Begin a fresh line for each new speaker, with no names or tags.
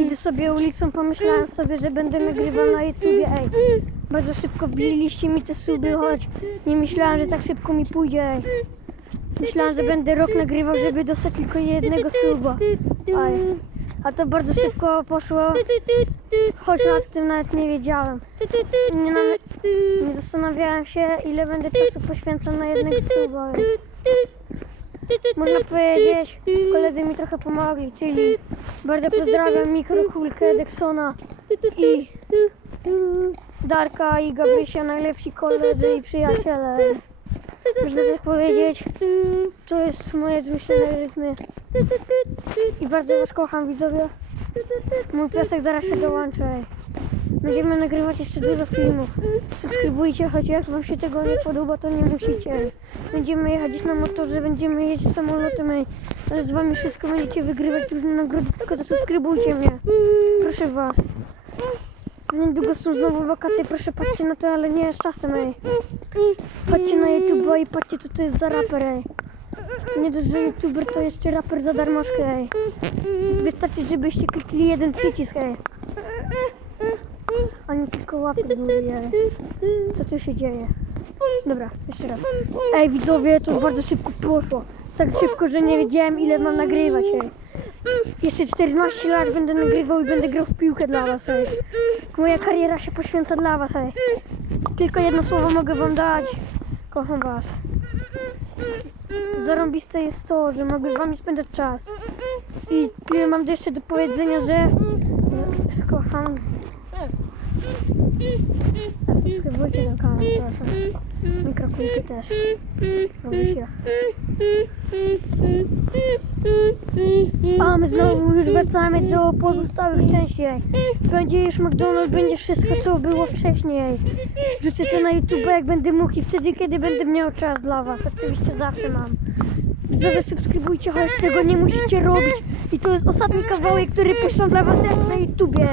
Idę sobie ulicą, pomyślałem sobie, że będę nagrywał na YouTubie, ej. Bardzo szybko wbiliście mi te suby, choć nie myślałem, że tak szybko mi pójdzie, ej. Myślałem, że będę rok nagrywał, żeby dostać tylko jednego suba. Ej. A to bardzo szybko poszło, choć nad tym nawet nie wiedziałem. Nie, na, nie zastanawiałem się, ile będę czasu poświęcał na jednego suba. Można powiedzieć, koledzy mi trochę pomogli, czyli bardzo pozdrawiam mikrokulkę Dexona i Darka i Gabrysia, najlepsi koledzy i przyjaciele. Można tak powiedzieć, to jest moje zmyślone rytmy i bardzo was kocham widzowie. Mój piesek zaraz się dołączy. Będziemy nagrywać jeszcze dużo filmów. Subskrybujcie, choć jak wam się tego nie podoba, to nie musicie. Będziemy jechać na motorze, będziemy jeździć samolotem, ale z wami wszystko będziecie wygrywać różne nagrody, tylko zasubskrybujcie mnie. Proszę was. Niedługo są znowu wakacje, proszę patrzcie na to, ale nie jest czasem, ej. Patrzcie na YouTube i patrzcie co to jest za raper, ej. Nie dość, że youtuber to jeszcze raper za darmożkę, ej. Wystarczy, żebyście klikli jeden przycisk, ej. A nie tylko łapy górę, ej. Co tu się dzieje? Dobra, jeszcze raz. Ej, widzowie, to bardzo szybko poszło. Tak szybko, że nie wiedziałem ile mam nagrywać, ej. Jeszcze 14 lat będę nagrywał i będę grał w piłkę dla was, ej. Moja kariera się poświęca dla was, ej. Tylko jedno słowo mogę wam dać. Kocham was. Zarąbiste jest to, że mogę z wami spędzać czas. I tyle mam jeszcze do powiedzenia, że, że kocham. A subskrybujcie kanał, proszę. Mikrokulki też. Robi się. A my znowu już wracamy do pozostałych części. Będzie już McDonald's, będzie wszystko co było wcześniej. Wrzucę to na YouTube jak będę mógł i wtedy kiedy będę miał czas dla was. Oczywiście zawsze mam. Widzowie subskrybujcie, choć tego nie musicie robić. I to jest ostatni kawałek, który puszczam dla was na YouTubie.